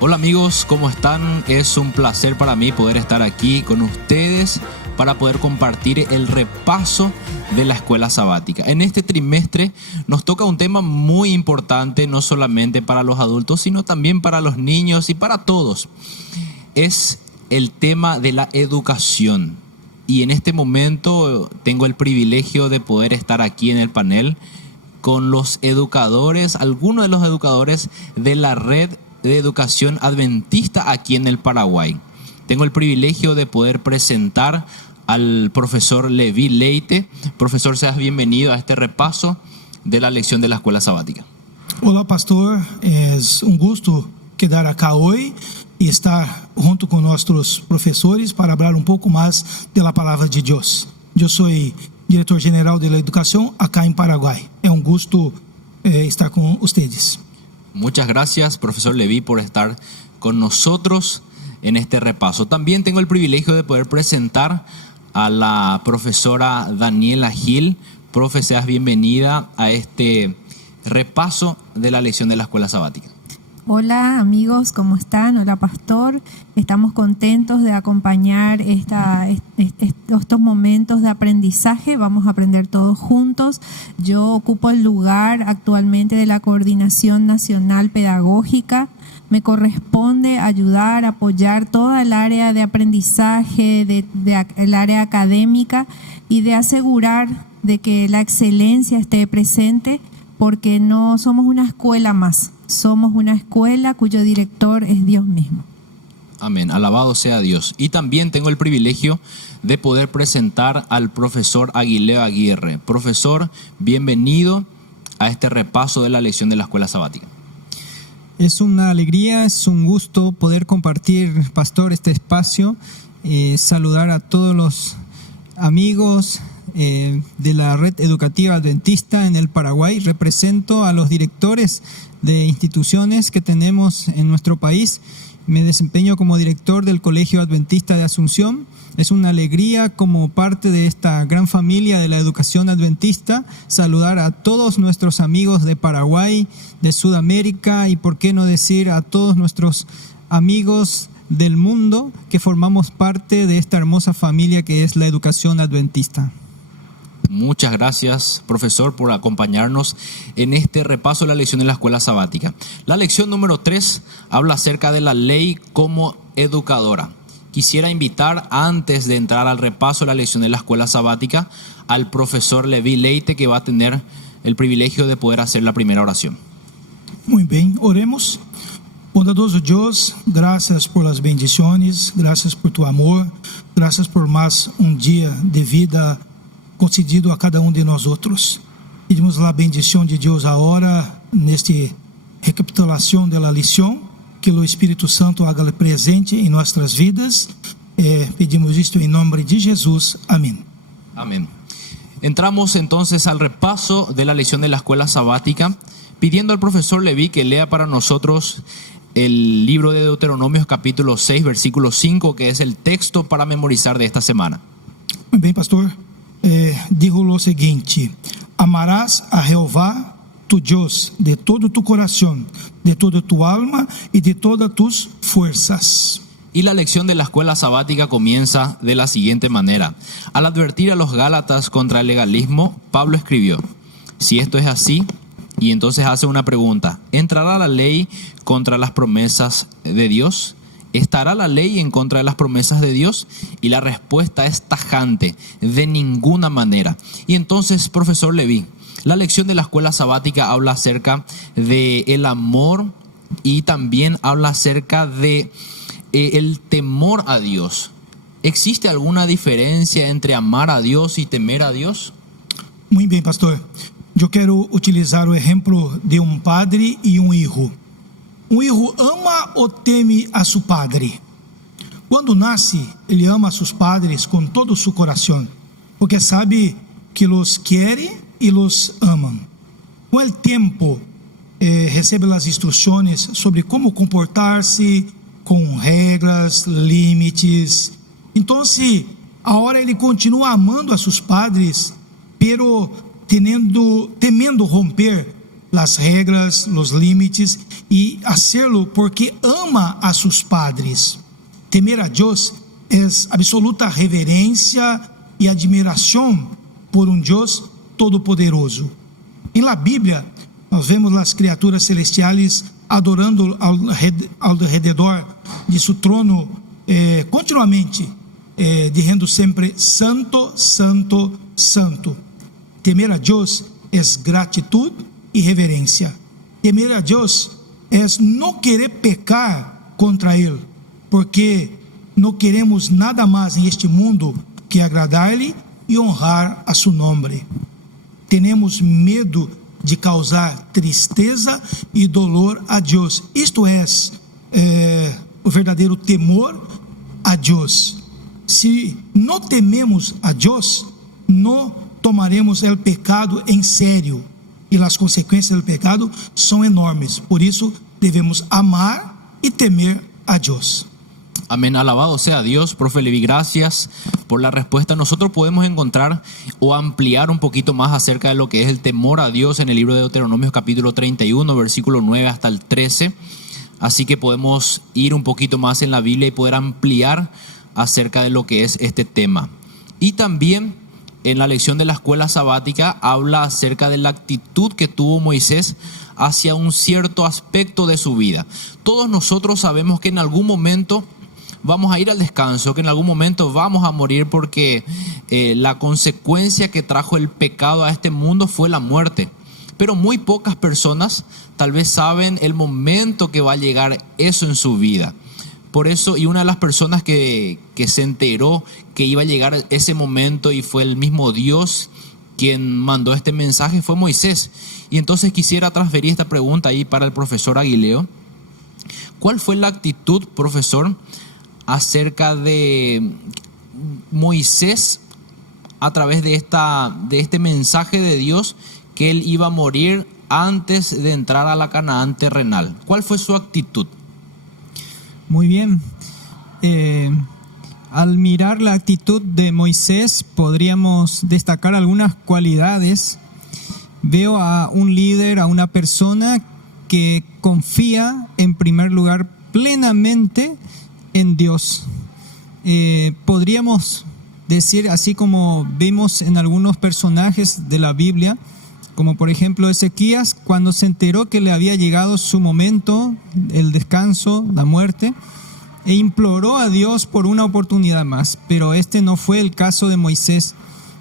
Hola amigos, ¿cómo están? Es un placer para mí poder estar aquí con ustedes para poder compartir el repaso de la escuela sabática. En este trimestre nos toca un tema muy importante, no solamente para los adultos, sino también para los niños y para todos. Es el tema de la educación. Y en este momento tengo el privilegio de poder estar aquí en el panel con los educadores, algunos de los educadores de la red de educación adventista aquí en el Paraguay. Tengo el privilegio de poder presentar al profesor Levi Leite. Profesor, seas bienvenido a este repaso de la lección de la escuela sabática. Olá, pastor. Es un gusto quedar acá hoy y estar junto con nuestros profesores para hablar un poco más de la palabra de Dios. Yo soy director general de la educación acá en Paraguay. Es un gusto estar con ustedes. Muchas gracias, profesor Levi, por estar con nosotros en este repaso. También tengo el privilegio de poder presentar a la profesora Daniela Gil. Profe, seas bienvenida a este repaso de la lección de la escuela sabática. Hola amigos, ¿cómo están? Hola pastor, estamos contentos de acompañar estos momentos de aprendizaje. Vamos a aprender todos juntos. Yo ocupo el lugar actualmente de la Coordinación Nacional Pedagógica. Me corresponde ayudar, apoyar toda el área de aprendizaje, el área académica y de asegurar de que la excelencia esté presente, porque no somos una escuela más. Somos una escuela cuyo director es Dios mismo. Amén, alabado sea Dios. Y también tengo el privilegio de poder presentar al profesor Aguileo Aguirre. Profesor, bienvenido a este repaso de la lección de la escuela sabática. Es una alegría, es un gusto poder compartir, pastor, este espacio, saludar a todos los amigos de la red educativa adventista en el Paraguay. Represento a los directores de instituciones que tenemos en nuestro país. Me desempeño como director del Colegio Adventista de Asunción. Es una alegría, como parte de esta gran familia de la educación adventista, saludar a todos nuestros amigos de Paraguay, de Sudamérica y, por qué no decir, a todos nuestros amigos del mundo que formamos parte de esta hermosa familia que es la educación adventista. Muchas gracias, profesor, por acompañarnos en este repaso de la lección de la escuela sabática. La lección número 3 habla acerca de la ley como educadora. Quisiera invitar, antes de entrar al repaso de la lección de la escuela sabática, al profesor Levi Leite, que va a tener el privilegio de poder hacer la primera oración. Muy bien, oremos. Bondadoso Dios, gracias por las bendiciones, gracias por tu amor, gracias por más un día de vida concedido a cada de nosotros. Pedimos a bendição de Deus agora, neste recapitulação da lição, que o Espírito Santo haga presente em nossas vidas. Pedimos isto em nome de Jesus. Amém. Amén. Entramos entonces al repaso de la lección de la escuela sabática, pidiendo al profesor Levi que lea para nosotros el libro de Deuteronomios capítulo 6, versículo 5, que es el texto para memorizar de esta semana. Muy bien, pastor. Digo lo seguinte: amarás a Jehová tu Dios de todo tu corazón, de toda tu alma y de todas tus fuerzas. Y la lección de la escuela sabática comienza de la siguiente manera. Al advertir a los gálatas contra el legalismo, Pablo escribió: si esto es así, y entonces hace una pregunta: ¿entrará la ley contra las promesas de Dios? ¿Estará la ley en contra de las promesas de Dios? Y la respuesta es tajante: de ninguna manera. Y entonces, profesor Levi, la lección de la escuela sabática habla acerca de el amor y también habla acerca de el temor a Dios. ¿Existe alguna diferencia entre amar a Dios y temer a Dios? Muy bien, pastor. Yo quiero utilizar el ejemplo de un padre y un hijo. Um hijo ama ou teme a seu padre? Quando nasce, ele ama a seus padres com todo o seu coração, porque sabe que los quiere e los ama. Com o tempo, recebe as instruções sobre como comportar-se, com regras, limites. Então, agora ele continua amando a seus padres, pero temendo romper las reglas, los límites y hacerlo porque ama a sus padres. Temer a Dios es absoluta reverencia y admiración por un Dios todopoderoso. En la Biblia, nós vemos as criaturas celestiais adorando ao redor de seu trono continuamente, dizendo sempre: Santo, Santo, Santo. Temer a Deus é gratitud e reverência. Temer a Deus é não querer pecar contra Ele, porque não queremos nada mais neste mundo que agradar-lhe e honrar a seu nome. Temos medo de causar tristeza e dolor a Deus. Isto é o verdadeiro temor a Deus. Se não tememos a Deus, não tomaremos o pecado em sério e as consequências do pecado são enormes. Por isso, devemos amar e temer a Deus. Amén, alabado sea Dios. Profe Levi, gracias por la respuesta. Nosotros podemos encontrar o ampliar un poquito más acerca de lo que es el temor a Dios en el libro de Deuteronomio capítulo 31, versículo 9 hasta el 13. Así que podemos ir un poquito más en la Biblia y poder ampliar acerca de lo que es este tema. Y también en la lección de la escuela sabática habla acerca de la actitud que tuvo Moisés hacia un cierto aspecto de su vida. Todos nosotros sabemos que en algún momento vamos a ir al descanso, que en algún momento vamos a morir, porque la consecuencia que trajo el pecado a este mundo fue la muerte. Pero muy pocas personas tal vez saben el momento que va a llegar eso en su vida. Por eso, y una de las personas que se enteró que iba a llegar ese momento y fue el mismo Dios quien mandó este mensaje, fue Moisés. Y entonces quisiera transferir esta pregunta ahí para el profesor Aguileo. ¿Cuál fue la actitud, profesor, acerca de Moisés a través de este mensaje de Dios, que él iba a morir antes de entrar a la Canaán terrenal? ¿Cuál fue su actitud? Muy bien. Al mirar la actitud de Moisés, podríamos destacar algunas cualidades. Veo a un líder, a una persona que confía en primer lugar plenamente en Dios. Podríamos decir, así como vemos en algunos personajes de la Biblia, como por ejemplo Ezequías, cuando se enteró que le había llegado su momento, el descanso, la muerte, e imploró a Dios por una oportunidad más. Pero este no fue el caso de Moisés.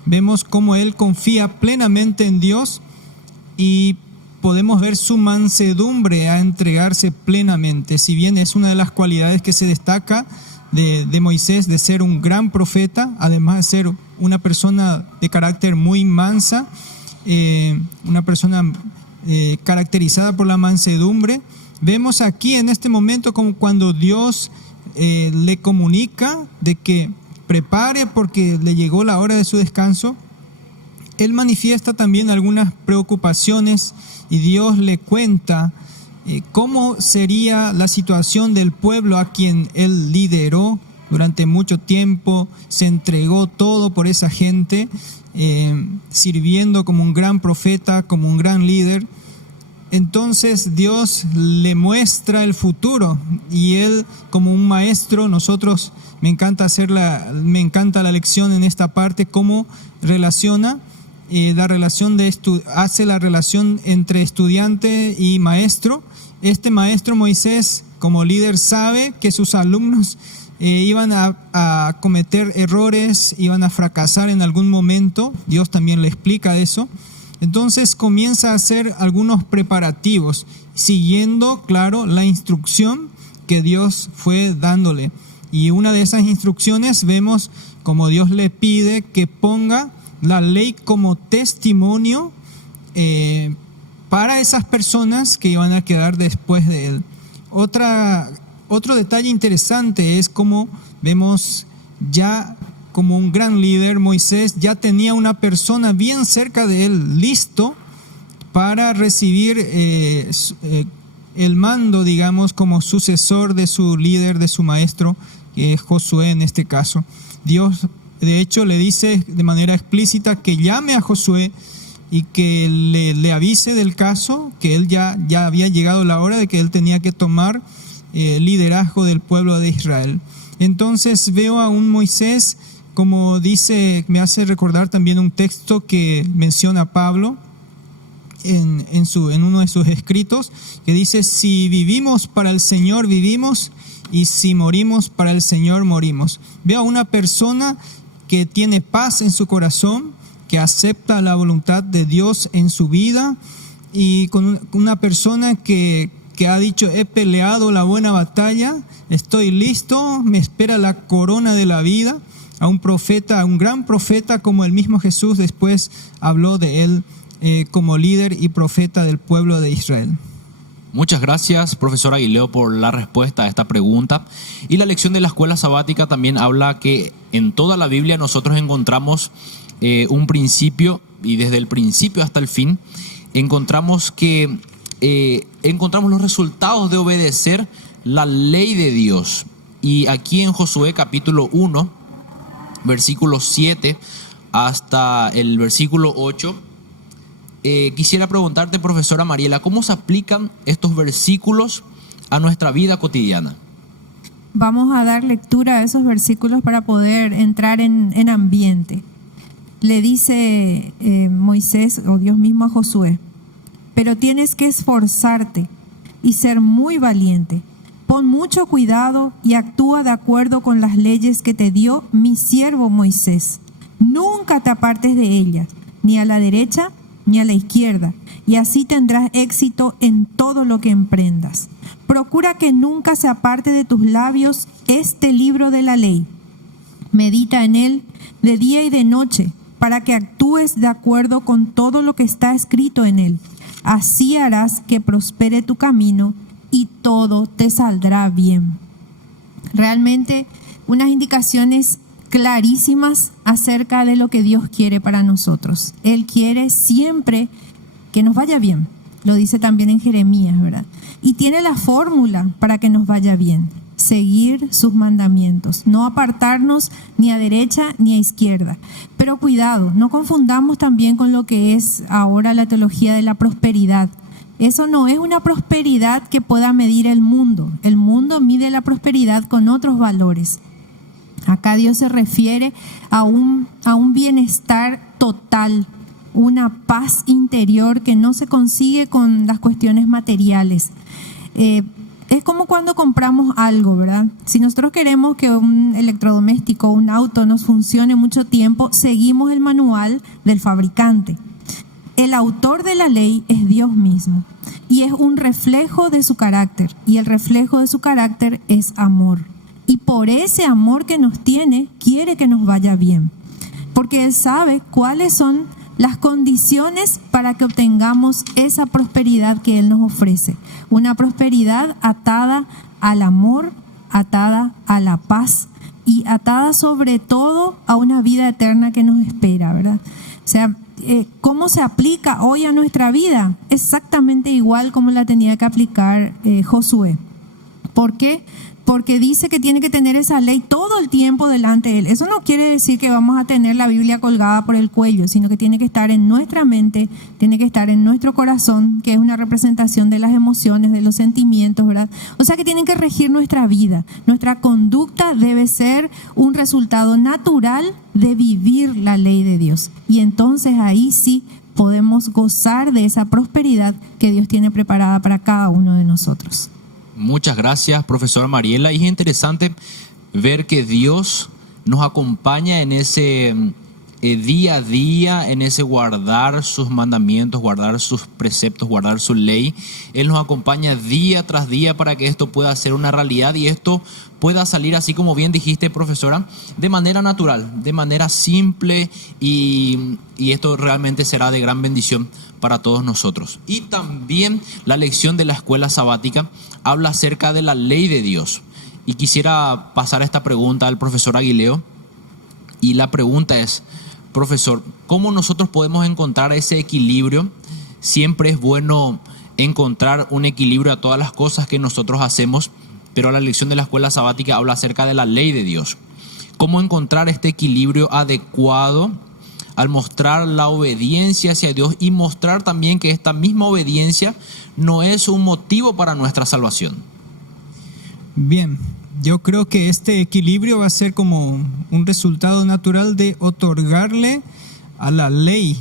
Vemos cómo él confía plenamente en Dios y podemos ver su mansedumbre a entregarse plenamente. Si bien es una de las cualidades que se destaca de Moisés, de ser un gran profeta, además de ser una persona de carácter muy mansa, una persona caracterizada por la mansedumbre, vemos aquí en este momento como cuando Dios le comunica de que prepare porque le llegó la hora de su descanso. Él manifiesta también algunas preocupaciones y Dios le cuenta cómo sería la situación del pueblo a quien él lideró durante mucho tiempo, se entregó todo por esa gente, sirviendo como un gran profeta, como un gran líder. Entonces Dios le muestra el futuro y él, como un maestro, me encanta la lección en esta parte, cómo relaciona hace la relación entre estudiante y maestro. Este maestro Moisés, como líder, sabe que sus alumnos iban a cometer errores, iban a fracasar en algún momento. Dios también le explica eso. Entonces comienza a hacer algunos preparativos, siguiendo, claro, la instrucción que Dios fue dándole. Y una de esas instrucciones vemos como Dios le pide que ponga la ley como testimonio para esas personas que iban a quedar después de él. Otro detalle interesante es como vemos ya como un gran líder, Moisés ya tenía una persona bien cerca de él, listo para recibir el mando, digamos, como sucesor de su líder, de su maestro, que es Josué en este caso. Dios, de hecho, le dice de manera explícita que llame a Josué y que le avise del caso, que él ya había llegado la hora de que él tenía que tomar liderazgo del pueblo de Israel. Entonces veo a un Moisés, como dice, me hace recordar también un texto que menciona Pablo en uno de sus escritos, que dice: si vivimos para el Señor vivimos, y si morimos para el Señor morimos. Veo a una persona que tiene paz en su corazón, que acepta la voluntad de Dios en su vida, y con una persona que ha dicho: he peleado la buena batalla, estoy listo, me espera la corona de la vida. A un profeta, a un gran profeta, como el mismo Jesús después habló de él como líder y profeta del pueblo de Israel. Muchas gracias, profesor Aguileo, por la respuesta a esta pregunta. Y la lección de la escuela sabática también habla que en toda la Biblia nosotros encontramos un principio, y desde el principio hasta el fin encontramos los resultados de obedecer la ley de Dios. Y aquí en Josué capítulo 1, versículo 7 hasta el versículo 8, quisiera preguntarte, profesora Mariela, ¿cómo se aplican estos versículos a nuestra vida cotidiana? Vamos a dar lectura a esos versículos para poder entrar en ambiente. Le dice Moisés, o Dios mismo, a Josué: pero tienes que esforzarte y ser muy valiente. Pon mucho cuidado y actúa de acuerdo con las leyes que te dio mi siervo Moisés. Nunca te apartes de ellas, ni a la derecha ni a la izquierda, y así tendrás éxito en todo lo que emprendas. Procura que nunca se aparte de tus labios este libro de la ley. Medita en él de día y de noche, para que actúes de acuerdo con todo lo que está escrito en él. Así harás que prospere tu camino y todo te saldrá bien. Realmente unas indicaciones clarísimas acerca de lo que Dios quiere para nosotros. Él quiere siempre que nos vaya bien. Lo dice también en Jeremías, ¿verdad? Y tiene la fórmula para que nos vaya bien: seguir sus mandamientos, no apartarnos ni a derecha ni a izquierda. Pero cuidado, no confundamos también con lo que es ahora la teología de la prosperidad. Eso no es una prosperidad que pueda medir el mundo. El mundo mide la prosperidad con otros valores. Acá Dios se refiere a un bienestar total, una paz interior que no se consigue con las cuestiones materiales. Es como cuando compramos algo, ¿verdad? Si nosotros queremos que un electrodoméstico, un auto nos funcione mucho tiempo, seguimos el manual del fabricante. El autor de la ley es Dios mismo y es un reflejo de su carácter, y el reflejo de su carácter es amor. Y por ese amor que nos tiene, quiere que nos vaya bien, porque Él sabe cuáles son las condiciones para que obtengamos esa prosperidad que Él nos ofrece. Una prosperidad atada al amor, atada a la paz y atada sobre todo a una vida eterna que nos espera, ¿verdad? O sea, ¿cómo se aplica hoy a nuestra vida? Exactamente igual como la tenía que aplicar Josué. ¿Por qué? Porque dice que tiene que tener esa ley todo el tiempo delante de él. Eso no quiere decir que vamos a tener la Biblia colgada por el cuello, sino que tiene que estar en nuestra mente, tiene que estar en nuestro corazón, que es una representación de las emociones, de los sentimientos, ¿verdad? O sea que tienen que regir nuestra vida. Nuestra conducta debe ser un resultado natural de vivir la ley de Dios. Y entonces ahí sí podemos gozar de esa prosperidad que Dios tiene preparada para cada uno de nosotros. Muchas gracias, profesora Mariela. Y es interesante ver que Dios nos acompaña en ese día a día, en ese guardar sus mandamientos, guardar sus preceptos, guardar su ley. Él nos acompaña día tras día para que esto pueda ser una realidad y esto pueda salir, así como bien dijiste, profesora, de manera natural, de manera simple, y esto realmente será de gran bendición para todos nosotros. Y también la lección de la escuela sabática habla acerca de la ley de Dios. Y quisiera pasar esta pregunta al profesor Aguileo. Y la pregunta es, profesor, ¿cómo nosotros podemos encontrar ese equilibrio? Siempre es bueno encontrar un equilibrio a todas las cosas que nosotros hacemos, pero la lección de la escuela sabática habla acerca de la ley de Dios. ¿Cómo encontrar este equilibrio adecuado al mostrar la obediencia hacia Dios y mostrar también que esta misma obediencia no es un motivo para nuestra salvación. Bien, yo creo que este equilibrio va a ser como un resultado natural de otorgarle a la ley,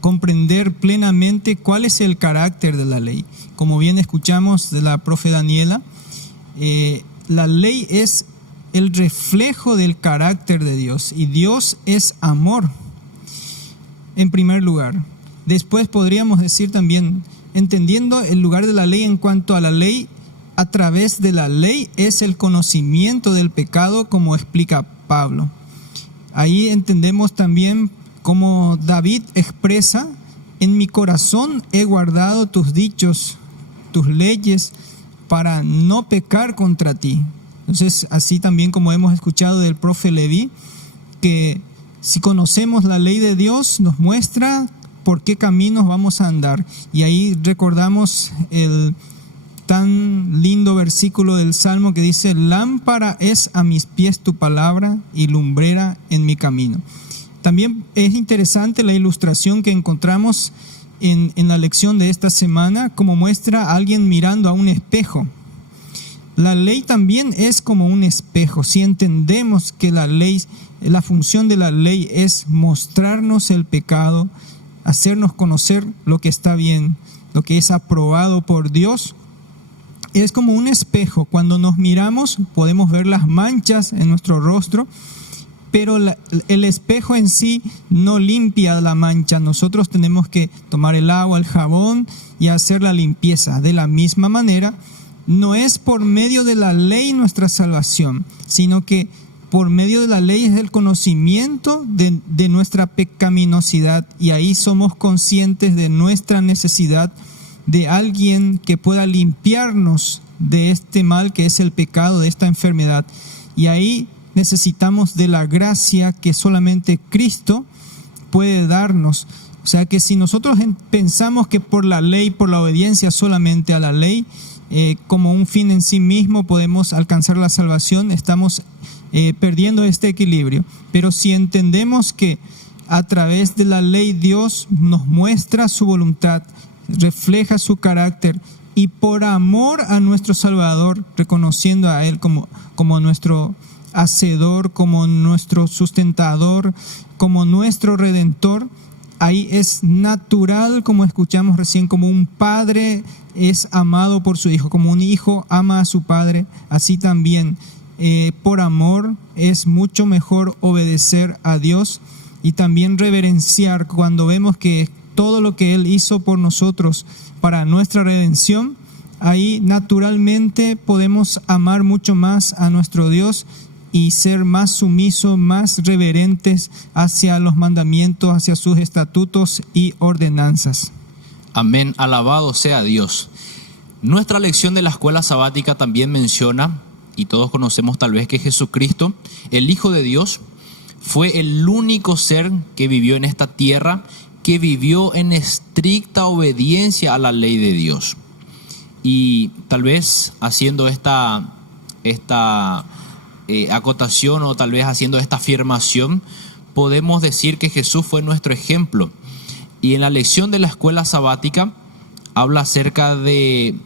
comprender plenamente cuál es el carácter de la ley. Como bien escuchamos de la profe Daniela, la ley es el reflejo del carácter de Dios y Dios es amor, en primer lugar. Después podríamos decir también, entendiendo el lugar de la ley en cuanto a la ley, a través de la ley es el conocimiento del pecado, como explica Pablo. Ahí entendemos también cómo David expresa: en mi corazón he guardado tus dichos, tus leyes, para no pecar contra ti. Entonces, así también como hemos escuchado del profe Leví, que si conocemos la ley de Dios, nos muestra por qué caminos vamos a andar. Y ahí recordamos el tan lindo versículo del Salmo que dice: lámpara es a mis pies tu palabra y lumbrera en mi camino. También es interesante la ilustración que encontramos en la lección de esta semana, como muestra a alguien mirando a un espejo. La ley también es como un espejo. Si entendemos que la ley, la función de la ley es mostrarnos el pecado, hacernos conocer lo que está bien, lo que es aprobado por Dios, es como un espejo. Cuando nos miramos podemos ver las manchas en nuestro rostro, pero el espejo en sí no limpia la mancha. Nosotros tenemos que tomar el agua, el jabón y hacer la limpieza. De la misma manera, no es por medio de la ley nuestra salvación, sino que por medio de la ley es el conocimiento de nuestra pecaminosidad, y ahí somos conscientes de nuestra necesidad de alguien que pueda limpiarnos de este mal que es el pecado, de esta enfermedad. Y ahí necesitamos de la gracia que solamente Cristo puede darnos. O sea que si nosotros pensamos que por la ley, por la obediencia solamente a la ley, como un fin en sí mismo podemos alcanzar la salvación, estamos perdiendo este equilibrio. Pero si entendemos que a través de la ley Dios nos muestra su voluntad, refleja su carácter, y por amor a nuestro Salvador, reconociendo a Él como nuestro hacedor, como nuestro sustentador, como nuestro redentor, ahí es natural, como escuchamos recién, como un padre es amado por su hijo, como un hijo ama a su padre, así también por amor es mucho mejor obedecer a Dios y también reverenciar cuando vemos que todo lo que Él hizo por nosotros para nuestra redención. Ahí naturalmente podemos amar mucho más a nuestro Dios y ser más sumisos, más reverentes hacia los mandamientos, hacia sus estatutos y ordenanzas. Amén, alabado sea Dios. Nuestra lección de la escuela sabática también menciona, y todos conocemos tal vez, que Jesucristo, el Hijo de Dios, fue el único ser que vivió en esta tierra, que vivió en estricta obediencia a la ley de Dios. Y tal vez haciendo esta acotación, o tal vez haciendo esta afirmación, podemos decir que Jesús fue nuestro ejemplo. Y en la lección de la escuela sabática habla acerca de,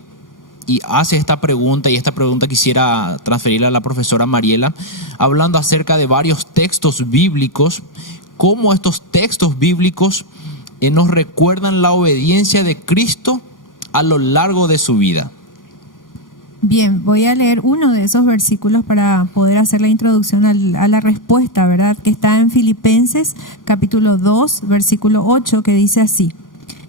y hace esta pregunta, y esta pregunta quisiera transferirla a la profesora Mariela, hablando acerca de varios textos bíblicos, cómo estos textos bíblicos nos recuerdan la obediencia de Cristo a lo largo de su vida. Bien, voy a leer uno de esos versículos para poder hacer la introducción a la respuesta, ¿verdad? Que está en Filipenses capítulo 2, versículo 8, que dice así: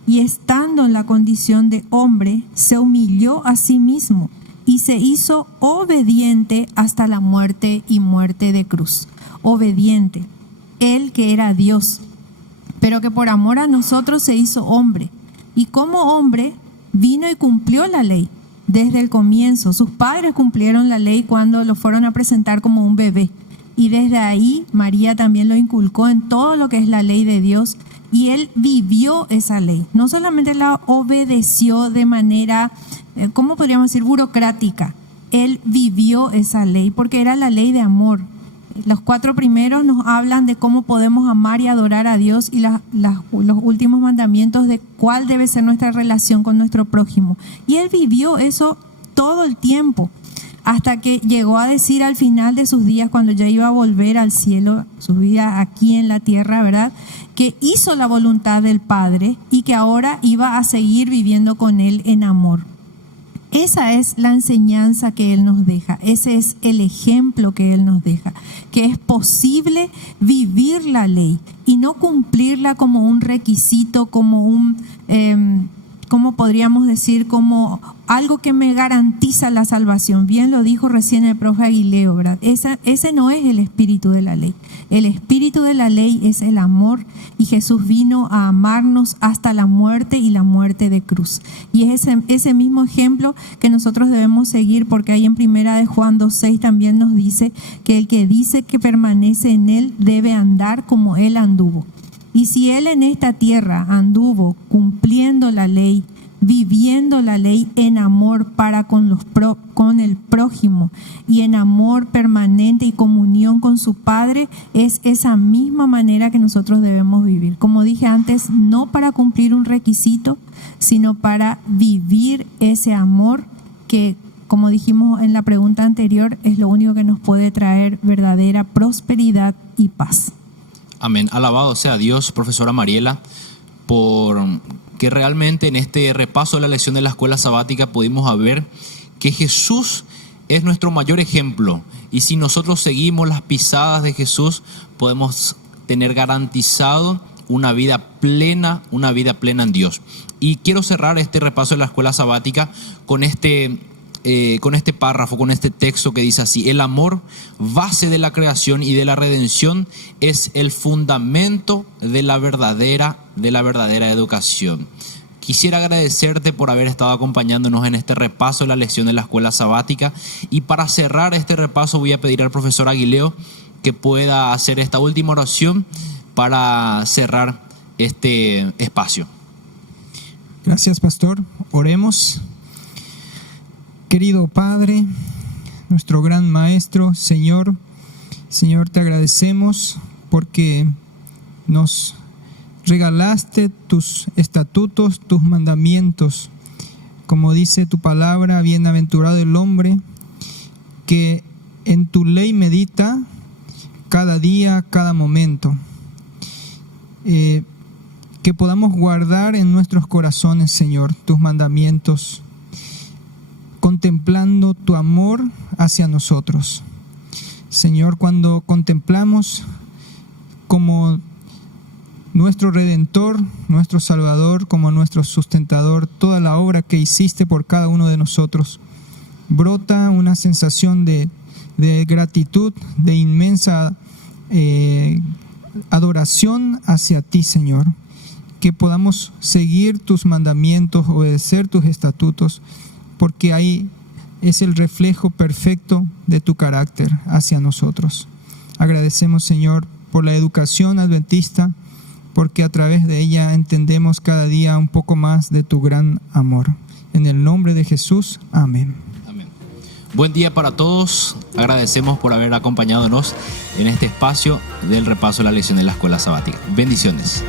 y estando en la condición de hombre, se humilló a sí mismo y se hizo obediente hasta la muerte y muerte de cruz. Obediente, Él que era Dios, pero que por amor a nosotros se hizo hombre, y como hombre vino y cumplió la ley desde el comienzo. Sus padres cumplieron la ley cuando lo fueron a presentar como un bebé, y desde ahí María también lo inculcó en todo lo que es la ley de Dios, y él vivió esa ley. No solamente la obedeció de manera, ¿cómo podríamos decir?, burocrática. Él vivió esa ley porque era la ley de amor. Los 4 primeros nos hablan de cómo podemos amar y adorar a Dios, y los últimos mandamientos de cuál debe ser nuestra relación con nuestro prójimo. Y él vivió eso todo el tiempo, hasta que llegó a decir al final de sus días, cuando ya iba a volver al cielo, su vida aquí en la tierra, ¿verdad?, que hizo la voluntad del Padre y que ahora iba a seguir viviendo con Él en amor. Esa es la enseñanza que Él nos deja, ese es el ejemplo que Él nos deja, que es posible vivir la ley y no cumplirla como un requisito, como ¿cómo podríamos decir? Como algo que me garantiza la salvación. Bien lo dijo recién el profe Aguileo, ¿verdad? Ese no es el espíritu de la ley. El espíritu de la ley es el amor, y Jesús vino a amarnos hasta la muerte y la muerte de cruz. Y es ese mismo ejemplo que nosotros debemos seguir, porque ahí en 1 Juan 2:6 también nos dice que el que dice que permanece en Él debe andar como Él anduvo. Y si Él en esta tierra anduvo cumpliendo la ley, viviendo la ley en amor para con el prójimo y en amor permanente y comunión con su Padre, es esa misma manera que nosotros debemos vivir. Como dije antes, no para cumplir un requisito, sino para vivir ese amor que, como dijimos en la pregunta anterior, es lo único que nos puede traer verdadera prosperidad y paz. Amén. Alabado sea Dios, profesora Mariela, por que realmente en este repaso de la lección de la escuela sabática pudimos ver que Jesús es nuestro mayor ejemplo, y si nosotros seguimos las pisadas de Jesús, podemos tener garantizado una vida plena en Dios. Y quiero cerrar este repaso de la escuela sabática con este párrafo, con este texto que dice así: el amor, base de la creación y de la redención, es el fundamento de la verdadera educación. Quisiera agradecerte por haber estado acompañándonos en este repaso de la lección de la escuela sabática, y para cerrar este repaso voy a pedir al profesor Aguileo que pueda hacer esta última oración para cerrar este espacio. Gracias, pastor. Oremos. Querido Padre, nuestro gran Maestro, Señor, te agradecemos porque nos regalaste tus estatutos, tus mandamientos. Como dice tu palabra, bienaventurado el hombre que en tu ley medita cada día, cada momento. Que podamos guardar en nuestros corazones, Señor, tus mandamientos, contemplando tu amor hacia nosotros. Señor, cuando contemplamos como nuestro Redentor, nuestro Salvador, como nuestro sustentador, toda la obra que hiciste por cada uno de nosotros, brota una sensación de gratitud, de inmensa adoración hacia ti, Señor. Que podamos seguir tus mandamientos, obedecer tus estatutos, porque ahí es el reflejo perfecto de tu carácter hacia nosotros. Agradecemos, Señor, por la educación adventista, porque a través de ella entendemos cada día un poco más de tu gran amor. En el nombre de Jesús, amén. Amén. Buen día para todos. Agradecemos por haber acompañado en este espacio del repaso de la lección de la escuela sabática. Bendiciones.